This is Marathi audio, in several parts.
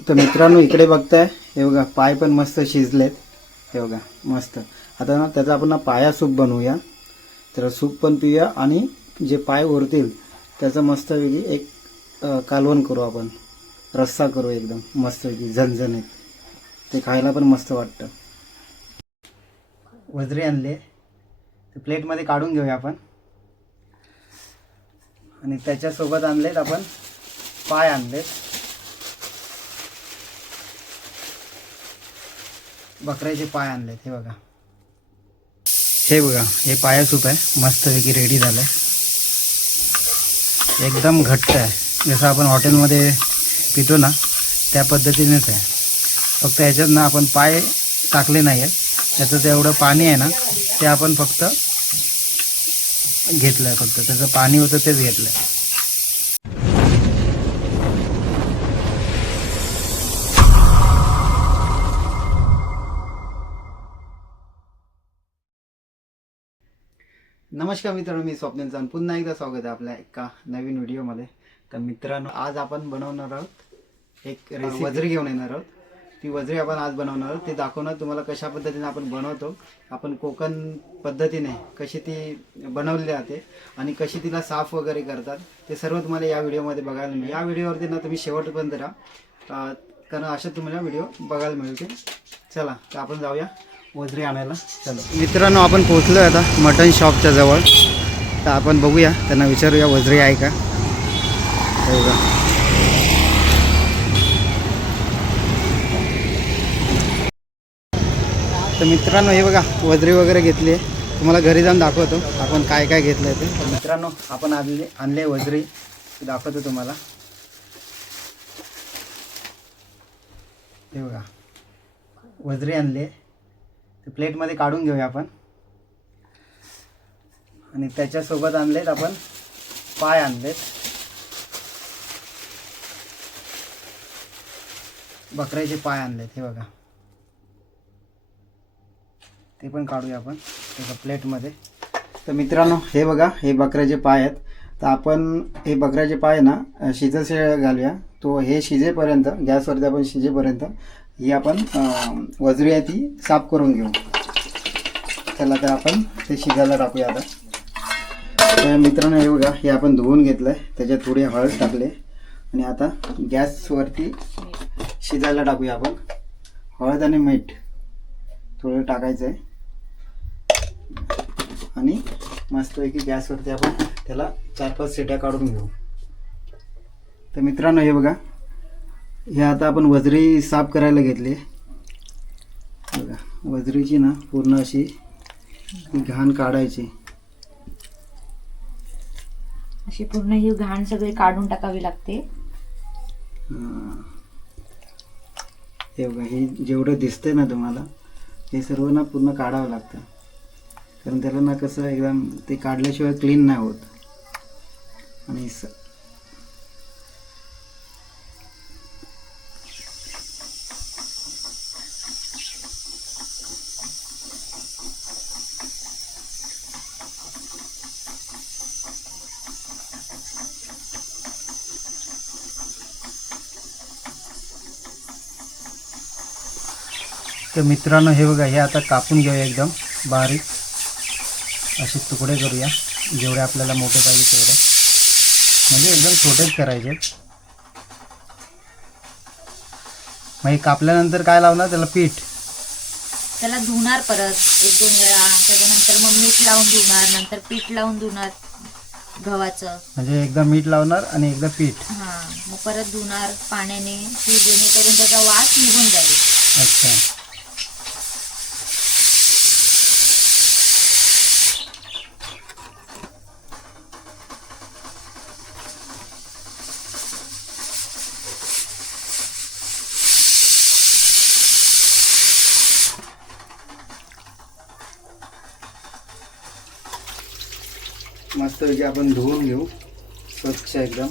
तर मित्रांनो इकडे बघताय, हे बघा पाय पण मस्त शिजलेत. हे बघा मस्त. आता ना त्याचा आपण पाया सूप बनवूया. तर सूप पण पिऊया आणि जे पाय उरतील त्याचं मस्तपैकी एक कालवण करू आपण. रस्सा करू एकदम मस्तपैकी झणझणीत. ते खायला पण मस्त वाटतं. वजरी आणले ते प्लेटमध्ये काढून घेऊया आपण. आणि त्याच्यासोबत आणलेत आपण पाय आणलेत. बकऱ्याचे पाय आणलेत. हे बघा, हे बघा, हे पाया सूप आहे. मस्तपैकी रेडी झालं आहे. एकदम घट्ट आहे, जसं आपण हॉटेलमध्ये पितो ना त्या पद्धतीनेच आहे. फक्त ह्याच्यात ना आपण पाय टाकले नाही आहेत. त्याचं तेवढं पाणी आहे ना ते आपण फक्त घेतलं आहे. फक्त त्याचं पाणी होतं तेच घेतलं आहे. नमस्कार मित्रांनो, मी स्वप्नील चव्हाण. पुन्हा एकदा स्वागत आहे आपल्या एका नवीन व्हिडिओमध्ये. तर मित्रांनो, आज आपण बनवणार आहोत एक रेसिपी. वजरी घेऊन येणार आहोत. ती वजरी आपण आज बनवणार आहोत. ते दाखवणार तुम्हाला कशा पद्धतीने आपण बनवतो. आपण कोकण पद्धतीने कशी ती बनवली जाते आणि कशी तिला साफ वगैरे करतात ते सर्व तुम्हाला या व्हिडिओमध्ये बघायला मिळेल. या व्हिडिओवरती ना तुम्ही शेवटपर्यंत राहा, कारण अशा तुम्हाला व्हिडिओ बघायला मिळतील. चला तर आपण जाऊया वजरी आणायला. चलो मित्रांनो, आपण पोहोचलो आता मटन शॉपच्या जवळ. तर आपण बघूया, त्यांना विचारूया वजरी आहे का. हे बघा, तर मित्रांनो हे बघा वजरी वगैरे घेतली आहे. तुम्हाला घरी जाऊन दाखवतो आपण काय काय घेतलं आहे ते. तर मित्रांनो आपण आणले वजरी, दाखवतो तुम्हाला. हे बघा वजरी आणले ते प्लेटमध्ये काढून घेऊया आपण. आणि त्याच्यासोबत आणलेत आपण पाय आणलेत. बकऱ्याचे पाय आणलेत. हे बघा, ते पण काढूया आपण एका प्लेटमध्ये. तर मित्रांनो हे बघा, हे बकऱ्याचे पाय आहेत. तर आपण हे बकऱ्याचे पाय ना शिजत घालूया. तो हे शिजेपर्यंत, गॅसवरती आपण शिजेपर्यंत ही आपण वजरी आहे ती साफ करून घेऊ. चला तर आपण ते शिजायला टाकूया आता. तर मित्रांनो हे बघा, हे आपण धुवून घेतलं आहे. त्याच्यात थोडी हळद टाकले आणि आता गॅसवरती शिजायला टाकूया आपण. हळद आणि मीठ थोडं टाकायचं आहे आणि मस्तपैकी गॅसवरती आपण त्याला 4-5 शिट्या काढून घेऊ. तर मित्रांनो हे बघा, हे आता आपण वजरी साफ करायला घेतली. बघा वजरीची ना पूर्ण अशी घाण काढायची. अशी पूर्ण ही घाण सगळी काढून टाकावी लागते. हे बघा, हे जेवढं दिसतंय ना तुम्हाला हे सर्व ना पूर्ण काढावं लागतं. कारण त्याला ना कसं एकदम ते काढल्याशिवाय क्लीन नाही होत. आणि तर मित्रांनो हे बघा, हे आता कापून घेऊया एकदम बारीक. असे तुकडे करूया, जेवढे आपल्याला मोठे पाहिजे तेवढे. म्हणजे एकदम छोटेच करायचे. मग हे कापल्यानंतर काय लावणार त्याला? पीठ. त्याला धुणार परत 1-2 वेळा. त्याच्यानंतर मग मीठ लावून धुणार, नंतर पीठ लावून धुणार गव्हाचं. म्हणजे एकदा मीठ लावणार आणि एकदा पीठ. मग परत धुणार पाण्याने, जेणेकरून त्याचा वास निघून जाईल. अच्छा. मस्तपैकी आपण धुवून घेऊ स्वच्छ एकदम.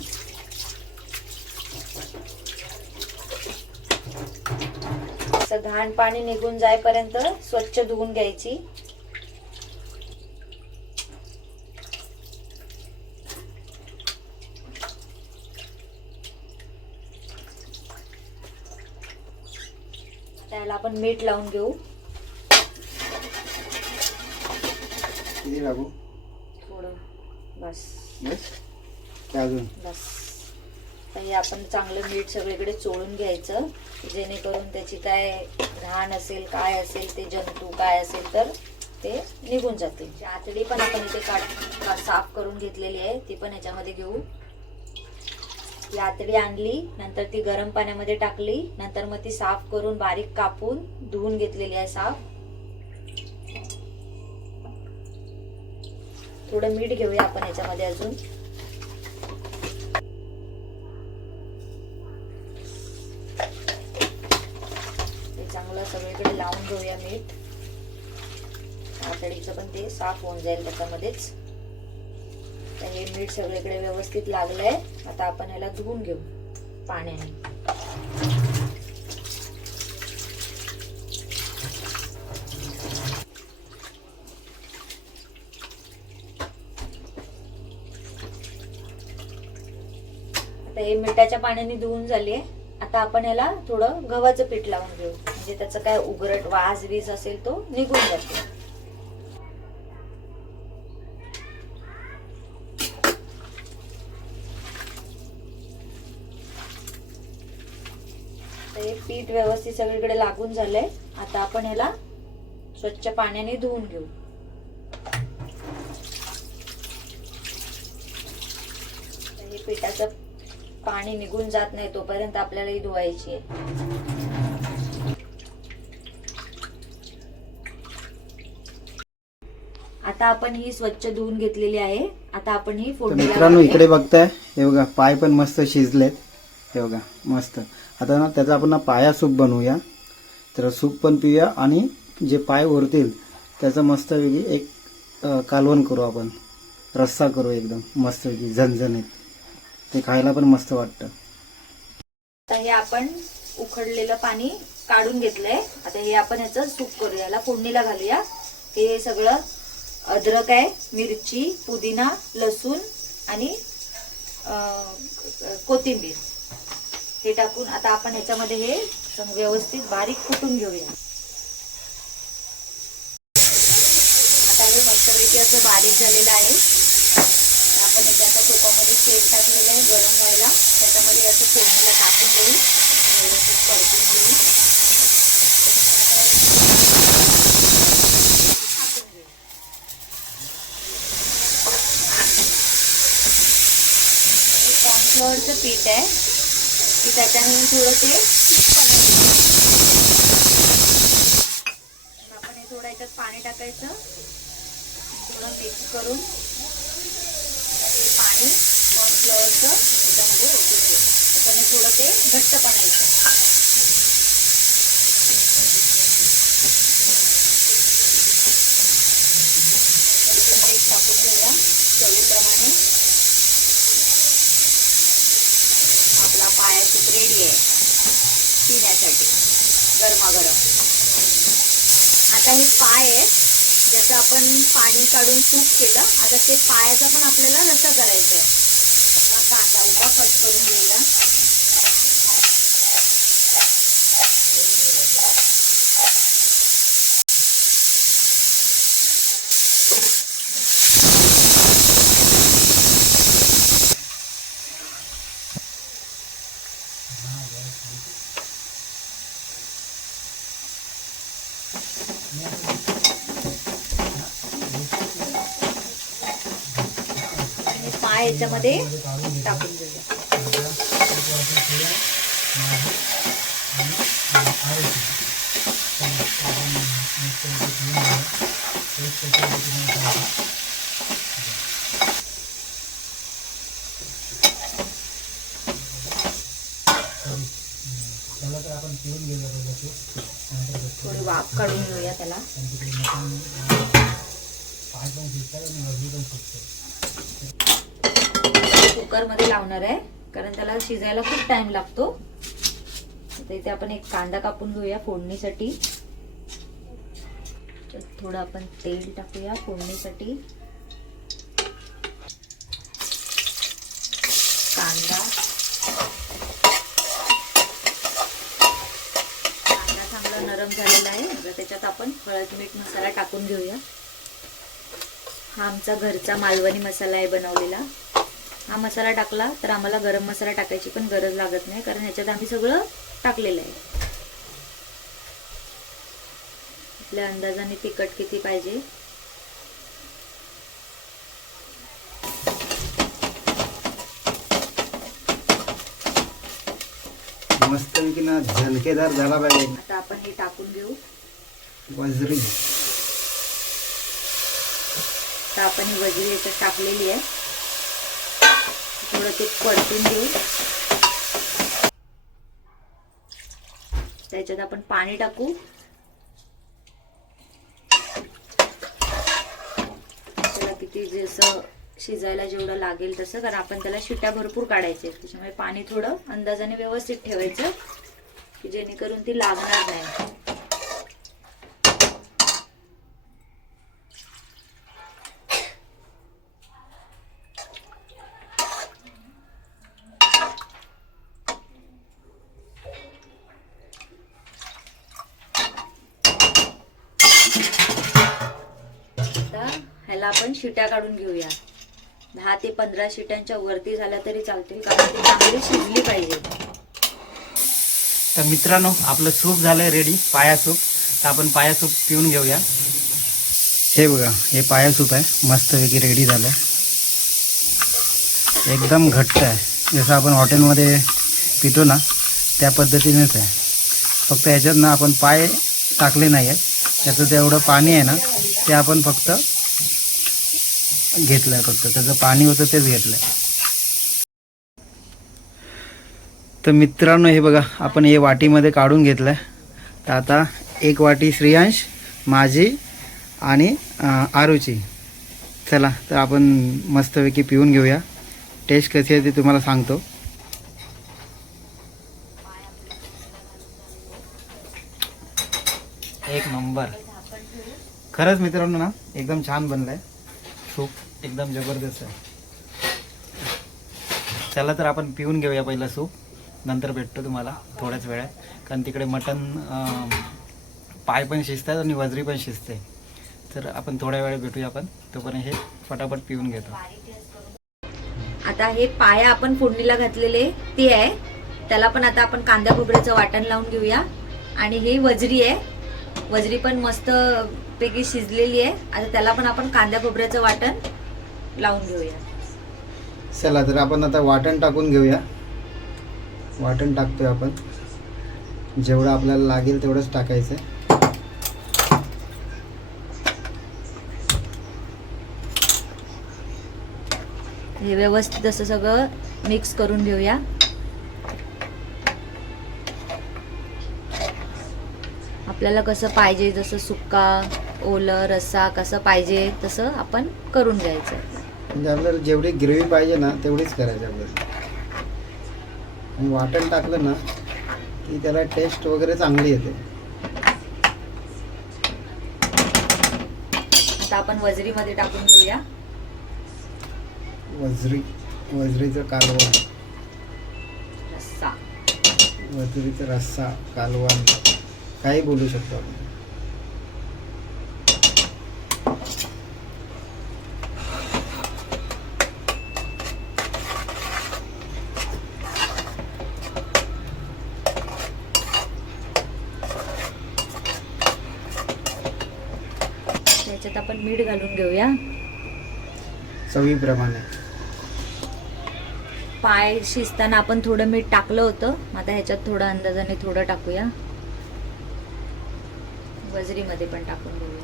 असं घाण पाणी निघून जाईपर्यंत स्वच्छ धुवून घ्यायची. त्याला आपण मीठ लावून घेऊ. किती टाकू? थोडं बस. बस काय अजून? बस. तर हे आपण चांगलं मीठ सगळीकडे चोळून घ्यायचं, जेणेकरून त्याची काय घाण असेल, काय असेल, ते जंतू काय असेल तर ते निघून जातील. आतडी पण आपण इथे साफ करून घेतलेली आहे, ती पण याच्यामध्ये घेऊ. ती आतडी आणली, नंतर ती गरम पाण्यामध्ये टाकली, नंतर मग ती साफ करून बारीक कापून धुवून घेतलेली आहे साफ. थोडं मीठ घेऊया आपण याच्यामध्ये अजून. ते चांगलं सगळीकडे लावून घेऊया मीठ. आतडीचं पण ते साफ होऊन जाईल त्याच्यामध्येच. तर हे मीठ सगळीकडे व्यवस्थित लागलंय. आता आपण याला धुवून घेऊ पाण्याने. आता हे मिठाच्या पाण्याने धुवून झाले. आता आपण याला थोडं गव्हाचं पीठ लावून घेऊ, म्हणजे त्याचं काय उघरट वास वीज असेल तो निघून जातो. हे पीठ व्यवस्थित सगळीकडे लागून झालंय. आता आपण याला स्वच्छ पाण्याने धुवून घेऊ. हे पिठाचं पाणी निघून जात नाही तोपर्यंत आपल्याला ही धुवायची आहे. आता आपण ही स्वच्छ धुवून घेतलेली आहे. आता आपण ही फोडणी. मित्रांनो इकडे बघताय, हे बघा पाय पण मस्त शिजलेत. हे बघा मस्त. आता ना त्याचा आपण ना पाया सूप बनवूया. तर सूप पण पिऊया आणि जे पाय उरतील त्याचं मस्तपैकी एक कालवण करू आपण. रस्सा करू एकदम मस्तपैकी झणझणीत. ते खायला पण मस्त वाटतं. आता हे आपण उकडलेलं पाणी काढून घेतलंय. आता हे आपण याचं सूप करूया, याला फोडणीला घालूया. हे सगळं अद्रक आहे, मिरची, पुदिना, लसूण आणि कोथिंबीर हे टाकून आता आपण ह्याच्यामध्ये हे व्यवस्थित बारीक कुटून घेऊया. आता हे मस्तपैकी असं बारीक झालेलं आहे. आपण त्याच्या तुपामध्ये तेल टाकलेलं आहे गरम व्हायला. त्याच्यामध्ये असं फोडणीला टाकून देऊ, व्यवस्थित परतून घेऊ. कॉर्नफ्लॉवरचं पीठ आहे की त्याच्याने थोडं ते आपण हे थोडं याच्यात पाणी टाकायचं, थोडं मिक्स करून हे पाणी कॉर्नफ्लॉवरचं याच्यामध्ये ओतून घ्यायचं. त्याच्याने थोडं ते घट्ट बनायचं. मीठ टाकून ठेवूया चवीप्रमाणे. आपला पाया सूप रेडी आहे पिण्यासाठी गरमागरम. आता हे पाय आहे ज्याचं आपण पाणी काढून सूप केलं. आता ते पायाचा पण आपल्याला रस्सा करायचा आहे. कांदा उभा कट करून घ्यायला. पाय याच्यामध्ये टाकून देऊया. थोडी वाफ काढून घेऊया त्याला. कुकर मध्ये लावणार आहे कारण त्याला शिजायला खूप टाइम लागतो. आता इथे आपण एक कांदा कापून घेऊया फोडणीसाठी. थोडं आपण तेल टाकूया फोडणीसाठी. कांदा चांगला नरम झालेला आहे. आता त्याच्यात आपण हळद मीठ मसाला टाकून घेऊया. हा आमचा घरचा मालवणी मसाला आहे बनवलेला. हा मसाला टाकला तर आम्हाला गरम मसाला टाकायची पण गरज लागत नाही, कारण ह्याच्यात आम्ही सगळं टाकलेलं आहे. आपल्या अंदाजाने तिखट किती पाहिजे मस्त ना झलकेदार झाला पाहिजे. आता आपण हे टाकून घेऊ. वजरी आता आपण ही वजरी याच्यात टाकलेली आहे. थोडं ते परतून घेऊ. त्याच्यात आपण पाणी टाकू. त्याला किती जसं शिजायला जेवढं लागेल तसं, कारण आपण त्याला शिट्या भरपूर काढायचे, त्याच्यामुळे पाणी थोडं अंदाजाने व्यवस्थित ठेवायचं की जेणेकरून ती लागणार नाही. ह्याला आपण शिट्या काढून घेऊया. 10 ते 15 शिट्यांच्या वरती झाल्या तरी चालतील, कारण ती चांगली शिजली पाहिजे. तर मित्रांनो आपलं सूप झालंय रेडी, पाया सूप. तर आपण पाया सूप पिऊन घेऊया. हे बघा, हे पाया सूप आहे, मस्तपैकी रेडी झालं. एकदम घट्ट आहे, जसं आपण हॉटेलमध्ये पितो ना त्या पद्धतीनेच आहे. फक्त ह्याच्यात ना आपण पाय टाकले नाही आहेत, त्याचं तेवढं पाणी आहे ना ते आपण फक्त घेतलंय, फक्त त्याचं पाणी होतं तेच घेतलंय. तर मित्रांनो हे बघा, आपण हे वाटीमध्ये काढून घेतलंय. तर आता एक वाटी श्रेयांश, माझी आणि आरूची. चला तर आपण मस्तपैकी पिऊन घेऊया. टेस्ट कशी आहे ते तुम्हाला सांगतो. एक नंबर, खरंच मित्रांनो ना एकदम छान बनलंय सूप, एकदम जबरदस्त आहे. चला तर आपण पिऊन घेऊया पहिला सूप, नंतर भेटतो तुम्हाला थोड्याच वेळात, कारण तिकडे मटण पाय पण शिजतात आणि वजरी पण शिजते. तर आपण थोड्या वेळ भेटूया आपण, तोपर्यंत हे फटाफट पिऊन घेतो. आता हे पाया आपण फोडणीला घातलेले ते आहे, त्याला पण आता आपण कांदा खोबऱ्याचं वाटण लावून घेऊया. आणि ही वजरी आहे, वजरी पण मस्त पैकी शिजलेली आहे. आता त्याला पण आपण कांदा खोबऱ्याचं वाटण लावून घेऊया. चला तर आपण आता वाटण टाकून घेऊया. वाटण टाकतोय आपण, जेवढं आपल्याला लागेल तेवढंच टाकायचं. हे व्यवस्थित असं सगळं मिक्स करून घेऊया. आपल्याला कसं पाहिजे, जसं सुक्का ओलं रस्सा कसं पाहिजे तसं आपण करून घ्यायचं. म्हणजे आपल्याला जेवढी ग्रेव्ही पाहिजे ना तेवढीच करायची आपल्याला. आणि वाटण टाकलं ना की त्याला टेस्ट वगैरे चांगली येते. आता आपण वजरीमध्ये टाकून घेऊया. वजरीचं कालवण, रस्सा, वजरीचा रस्सा, कालवण, काही बोलू शकतो आपण. त्याच्यात आपण मीठ घालून घेऊया चवीप्रमाणे. पाय शिजताना आपण थोडं मीठ टाकलं होतं, आता ह्याच्यात थोडं अंदाजाने थोडं टाकूया. वजरीमध्ये पण टाकून घेऊया.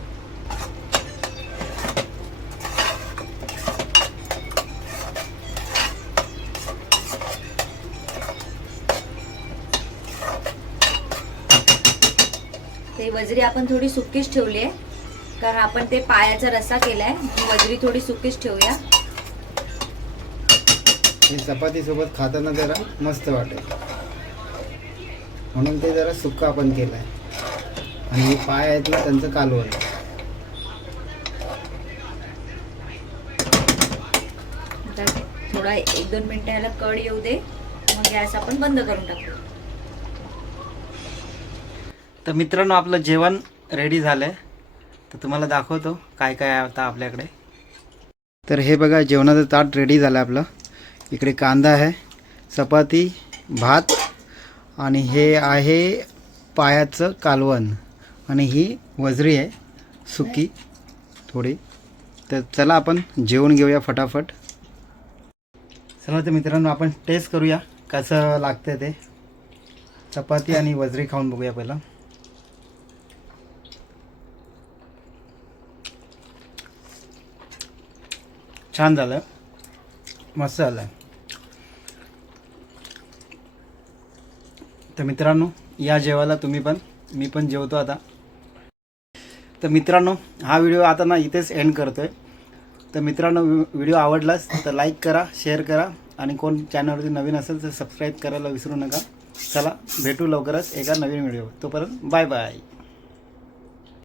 ते वजरी आपण थोडी सुकीच ठेवली आहे, कारण आपण ते पायाचा रस्सा केलाय. वजरी थोडी सुकीच ठेवूया. हे चपाती सोबत खाताना जरा मस्त वाटेल, म्हणून ते जरा सुक्का आपण केलंय. आणि हे पाय आहेत ना त्यांचं कालवण. थोडा 1-2 मिनिटं याला कड येऊ दे, मग गॅस आपण बंद करून टाकू. तर मित्रांनो आपलं जेवण रेडी झालं आहे, तर तुम्हाला दाखवतो काय काय आहे आता आपल्याकडे. तर हे बघा जेवणाचं ताट रेडी झालं आपलं. इकडे कांदा आहे, चपाती, भात आणि हे आहे पायाचं कालवण आणि ही वजरी आहे सुकी थोडी. तर चला आपण जेवण घेऊया फटाफट. चला तर मित्रांनो आपण टेस्ट करूया कसं लागतं ते. चपाती आणि वजरी खाऊन बघूया पहिला. छान झालं, मस्त झालं. तर मित्रांनो या जेवायला तुम्ही पण, मी पण जेवतो आता. तर मित्रांनो हा व्हिडिओ आता ना इथेच एंड करतोय. तर मित्रांनो व्हिडिओ आवडलाच तर लाईक करा, शेअर करा आणि कोण चॅनलवरती नवीन असेल तर सबस्क्राईब करायला विसरू नका. चला भेटू लवकरच एका नवीन व्हिडिओ. तोपर्यंत बाय बाय.